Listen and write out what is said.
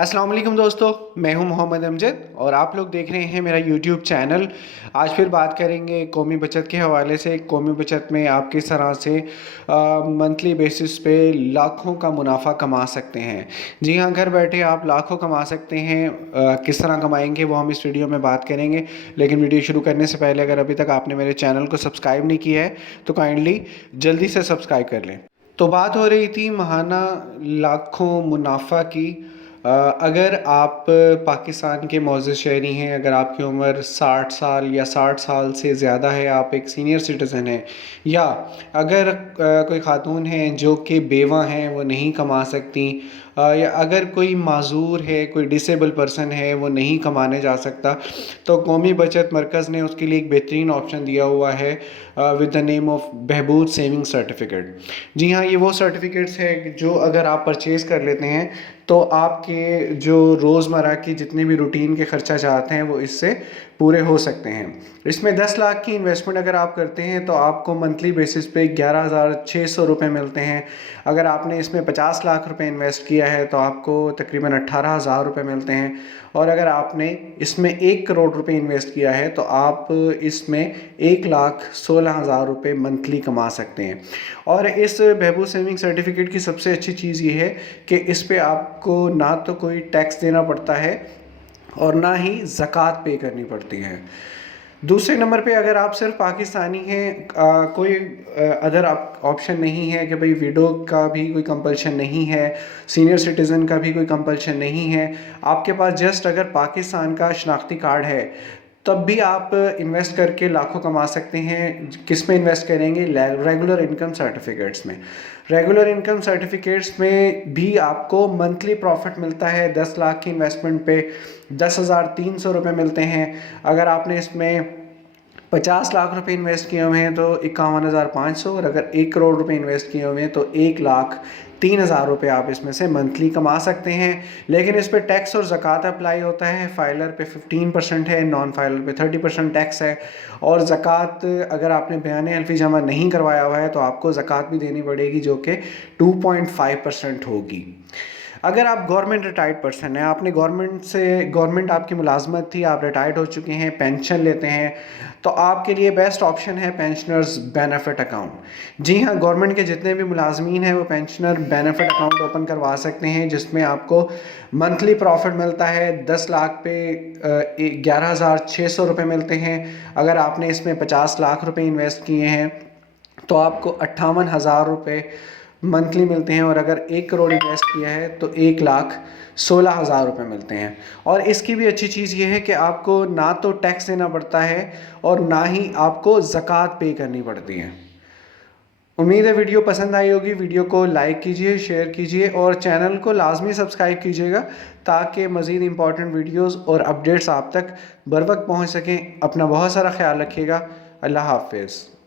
अस्सलाम वालेकुम दोस्तों, मैं हूं मोहम्मद अमजद और आप लोग देख रहे हैं मेरा यूट्यूब चैनल। आज फिर बात करेंगे कौमी बचत के हवाले से। कौमी बचत में आप किस तरह से मंथली बेसिस पे लाखों का मुनाफा कमा सकते हैं। जी हाँ, घर बैठे आप लाखों कमा सकते हैं। किस तरह कमाएंगे वो हम इस वीडियो में बात करेंगे। लेकिन वीडियो शुरू करने से पहले अगर अभी तक आपने मेरे चैनल को सब्सक्राइब नहीं किया है तो काइंडली जल्दी से सब्सक्राइब कर लें। तो बात हो रही थी महाना लाखों मुनाफा की। अगर आप पाकिस्तान के मौजूद शहरी हैं, अगर आपकी उम्र 60 साल या 60 साल से ज़्यादा है, आप एक सीनियर सिटीज़न हैं, या अगर कोई ख़ातून हैं जो कि बेवा हैं, वो नहीं कमा सकती, या अगर कोई माजूर है, कोई डिसेबल पर्सन है, वो नहीं कमाने जा सकता, तो कौमी बचत मरकज़ ने उसके लिए एक बेहतरीन ऑप्शन दिया हुआ है with the name of Behbood saving certificate. जी हाँ, ये वो सर्टिफिकेट्स है जो अगर आप परचेज़ कर लेते हैं तो आपके जो रोज़मर्रा की जितने भी रूटीन के खर्चा चाहते हैं वो इससे पूरे हो सकते हैं। इसमें 10 लाख की इन्वेस्टमेंट अगर आप करते हैं तो आपको मंथली बेसिस पे 11,600 रुपये मिलते हैं। अगर आपने इसमें 50 लाख रुपए इन्वेस्ट किया है तो आपको तकरीबन 18,000 रुपये मिलते हैं। और अगर आपने इसमें 1 करोड़ रुपए इन्वेस्ट किया है तो आप इसमें 1,16,000 रुपये मंथली कमा सकते हैं। और इस बहबूद सेविंग सर्टिफिकेट की सबसे अच्छी चीज़ ये है कि इस पे आपको ना तो कोई टैक्स देना पड़ता है और ना ही ज़कात पे करनी पड़ती है। दूसरे नंबर पे अगर आप सिर्फ पाकिस्तानी हैं, कोई अदर ऑप्शन नहीं है कि भाई विडो का भी कोई कंपल्शन नहीं है, सीनियर सिटीज़न का भी कोई कंपल्शन नहीं है, आपके पास जस्ट अगर पाकिस्तान का शनाख्ती कार्ड है तब भी आप इन्वेस्ट करके लाखों कमा सकते हैं। किस में इन्वेस्ट करेंगे? रेगुलर इनकम सर्टिफिकेट्स में। रेगुलर इनकम सर्टिफिकेट्स में भी आपको मंथली प्रॉफिट मिलता है। 10 लाख की इन्वेस्टमेंट पे 10,300 रुपये मिलते हैं। अगर आपने इसमें 50 लाख रुपए इन्वेस्ट किए हुए हैं तो 51,500, और अगर 1 करोड़ रुपए इन्वेस्ट किए हुए हैं तो 1,03,000 रुपये आप इसमें से मंथली कमा सकते हैं। लेकिन इस पर टैक्स और ज़कात अप्लाई होता है। फाइलर पे 15% है, नॉन फाइलर पे 30% टैक्स है। और ज़कात अगर आपने बयान हल्फी जमा नहीं करवाया हुआ है तो आपको ज़कात भी देनी पड़ेगी जो कि 2.5% होगी। अगर आप गवर्नमेंट रिटायर्ड पर्सन हैं, आपने गवर्नमेंट आपकी मुलाजमत थी, आप रिटायर्ड हो चुके हैं, पेंशन लेते हैं, तो आपके लिए बेस्ट ऑप्शन है पेंशनर्स बेनिफिट अकाउंट। जी हाँ, गवर्नमेंट के जितने भी मुलाजमीन हैं वो पेंशनर बेनिफिट अकाउंट ओपन करवा सकते हैं जिसमें आपको मंथली प्रॉफिट मिलता है। 10 लाख पे 11,600 रुपये मिलते हैं। अगर आपने इसमें 50 लाख रुपये इन्वेस्ट किए हैं तो आपको 58,000 रुपये मंथली मिलते हैं। और अगर 1 करोड़ इन्वेस्ट किया है तो 1,16,000 रुपये मिलते हैं। और इसकी भी अच्छी चीज़ ये है कि आपको ना तो टैक्स देना पड़ता है और ना ही आपको ज़कात पे करनी पड़ती है। उम्मीद है वीडियो पसंद आई होगी। वीडियो को लाइक कीजिए, शेयर कीजिए और चैनल को लाजमी सब्सक्राइब कीजिएगा ताकि मज़ीद इंपॉर्टेंट वीडियोस और अपडेट्स आप तक बर वक्त पहुँच सकें। अपना बहुत सारा ख्याल रखिएगा। अल्लाह हाफ़िज़।